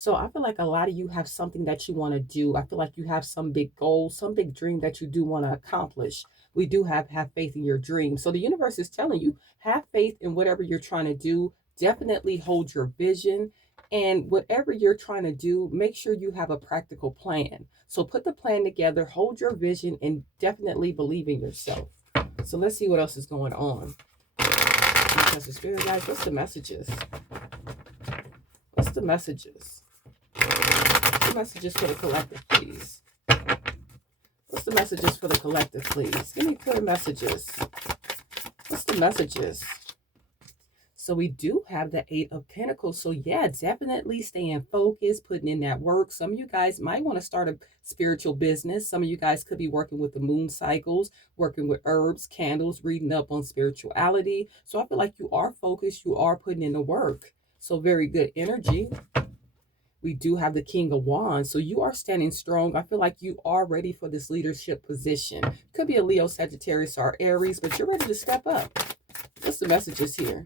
So I feel like a lot of you have something that you want to do. I feel like you have some big goal, some big dream that you do want to accomplish. We do have faith in your dream. So the universe is telling you, have faith in whatever you're trying to do. Definitely hold your vision. And whatever you're trying to do, make sure you have a practical plan. So put the plan together, hold your vision, and definitely believe in yourself. So let's see what else is going on. Because the spirit guys, what's the messages? What's the messages? What's the messages for the collective, please? What's the messages for the collective, please? Give me clear messages. What's the messages? So we do have the Eight of Pentacles. So yeah, definitely staying focused, putting in that work. Some of you guys might want to start a spiritual business. Some of you guys could be working with the moon cycles, working with herbs, candles, reading up on spirituality. So I feel like you are focused. You are putting in the work. So very good energy. We do have the King of Wands. So you are standing strong. I feel like you are ready for this leadership position. Could be a Leo, Sagittarius, or Aries, but you're ready to step up. What's the messages here?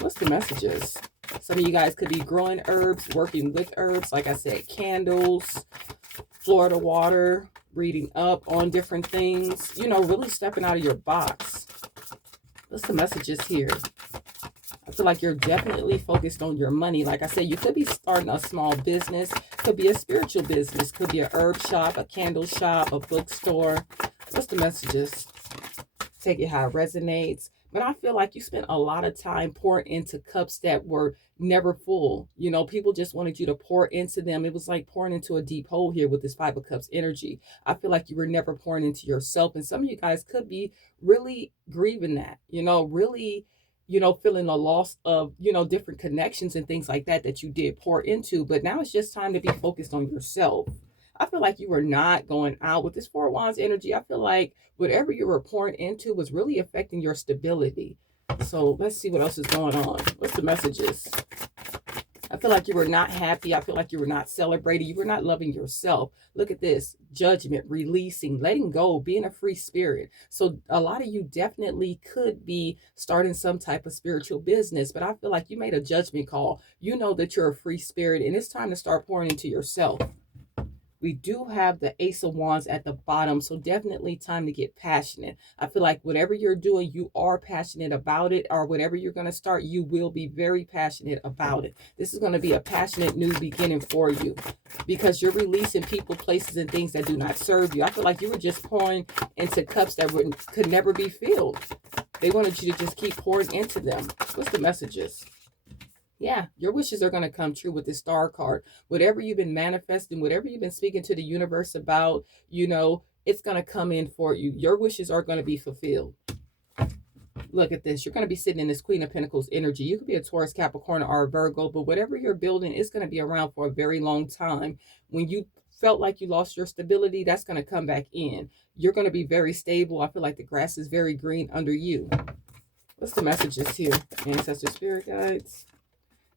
What's the messages? Some of you guys could be growing herbs, working with herbs. Like I said, candles, Florida water, reading up on different things. You know, really stepping out of your box. What's the messages here? I feel like you're definitely focused on your money. Like I said, you could be starting a small business. Could be a spiritual business. Could be a herb shop, a candle shop, a bookstore. What's the messages? Take it how it resonates. But I feel like you spent a lot of time pouring into cups that were never full. You know, people just wanted you to pour into them. It was like pouring into a deep hole here with this Five of Cups energy. I feel like you were never pouring into yourself. And some of you guys could be really grieving that, you know, really, you know, feeling the loss of, you know, different connections and things like that that you did pour into. But now it's just time to be focused on yourself. I feel like you were not going out with this Four of Wands energy. I feel like whatever you were pouring into was really affecting your stability. So let's see what else is going on. What's the messages? I feel like you were not happy. I feel like you were not celebrating. You were not loving yourself. Look at this. Judgment, releasing, letting go, being a free spirit. So a lot of you definitely could be starting some type of spiritual business, but I feel like you made a judgment call. You know that you're a free spirit and it's time to start pouring into yourself. We do have the Ace of Wands at the bottom, so definitely time to get passionate. I feel like whatever you're doing, you are passionate about it, or whatever you're going to start, you will be very passionate about it. This is going to be a passionate new beginning for you because you're releasing people, places, and things that do not serve you. I feel like you were just pouring into cups that could never be filled. They wanted you to just keep pouring into them. What's the messages? Yeah, your wishes are going to come true with this star card. Whatever you've been manifesting, whatever you've been speaking to the universe about, you know, it's going to come in for you. Your wishes are going to be fulfilled. Look at this. You're going to be sitting in this Queen of Pentacles energy. You could be a Taurus, Capricorn, or a Virgo, but whatever you're building is going to be around for a very long time. When you felt like you lost your stability, that's going to come back in. You're going to be very stable. I feel like the grass is very green under you. What's the messages here? Ancestor spirit guides.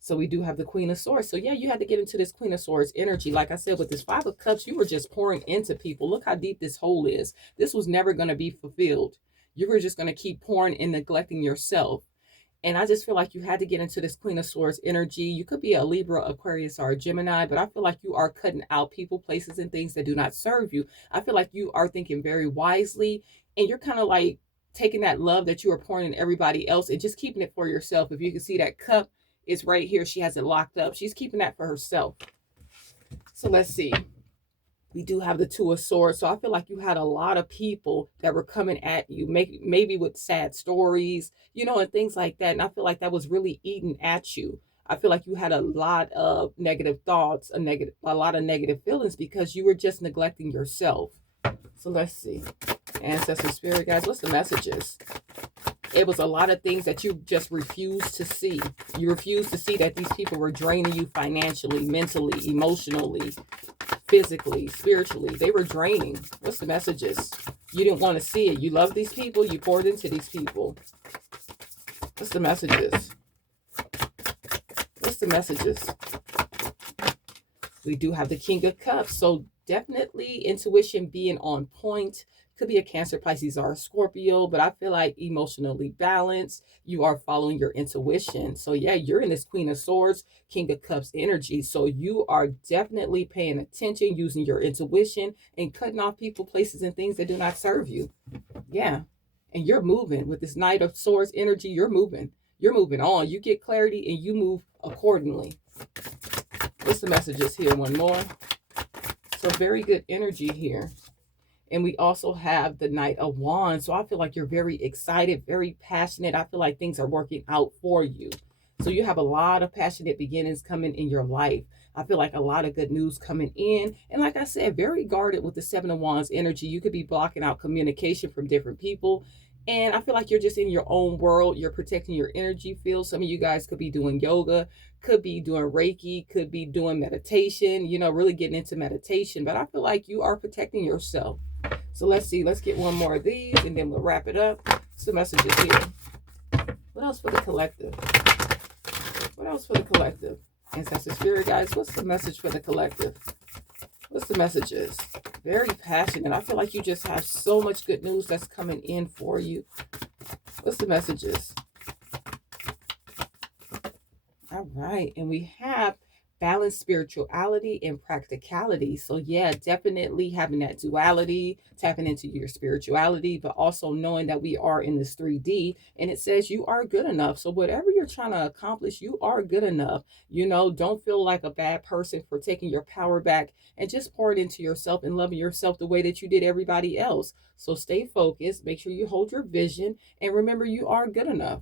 So we do have the Queen of Swords. So yeah, you had to get into this Queen of Swords energy. Like I said, with this Five of Cups, you were just pouring into people. Look how deep this hole is. This was never going to be fulfilled. You were just going to keep pouring and neglecting yourself. And I just feel like you had to get into this Queen of Swords energy. You could be a Libra, Aquarius, or a Gemini, but I feel like you are cutting out people, places, and things that do not serve you. I feel like you are thinking very wisely, and you're kind of like taking that love that you are pouring in everybody else and just keeping it for yourself. If you can see that cup, it's right here. She has it locked up. She's keeping that for herself. So let's see. We do have the Two of Swords. So I feel like you had a lot of people that were coming at you, maybe with sad stories, you know, and things like that. And I feel like that was really eating at you. I feel like you had a lot of negative thoughts, a lot of negative feelings because you were just neglecting yourself. So let's see. Ancestor spirit guys, what's the messages? It was a lot of things that you just refused to see. You refused to see that these people were draining you financially, mentally, emotionally, physically, spiritually. They were draining. What's the messages? You didn't want to see it. You love these people. You poured into these people. What's the messages? What's the messages? We do have the King of Cups. So definitely intuition being on point. Could be a Cancer, Pisces, or a Scorpio, but I feel like emotionally balanced. You are following your intuition. So yeah, you're in this Queen of Swords, King of Cups energy. So you are definitely paying attention, using your intuition, and cutting off people, places, and things that do not serve you. Yeah. And you're moving with this Knight of Swords energy. You're moving. You're moving on. You get clarity and you move accordingly. What's the messages here? One more. So very good energy here. And we also have the Knight of Wands. So I feel like you're very excited, very passionate. I feel like things are working out for you. So you have a lot of passionate beginnings coming in your life. I feel like a lot of good news coming in. And like I said, very guarded with the Seven of Wands energy. You could be blocking out communication from different people. And I feel like you're just in your own world. You're protecting your energy field. Some of you guys could be doing yoga, could be doing Reiki, could be doing meditation, you know, really getting into meditation. But I feel like you are protecting yourself. So let's see. Let's get one more of these and then we'll wrap it up. What's the messages here? What else for the collective? What else for the collective? Ancestor Spirit guys, what's the message for the collective? What's the messages? Very passionate. I feel like you just have so much good news that's coming in for you. What's the messages? All right. And we have balanced spirituality and practicality. So yeah, definitely having that duality, tapping into your spirituality, but also knowing that we are in this 3D and it says you are good enough. So whatever you're trying to accomplish, you are good enough. You know, don't feel like a bad person for taking your power back and just pour it into yourself and loving yourself the way that you did everybody else. So stay focused, make sure you hold your vision, and remember you are good enough.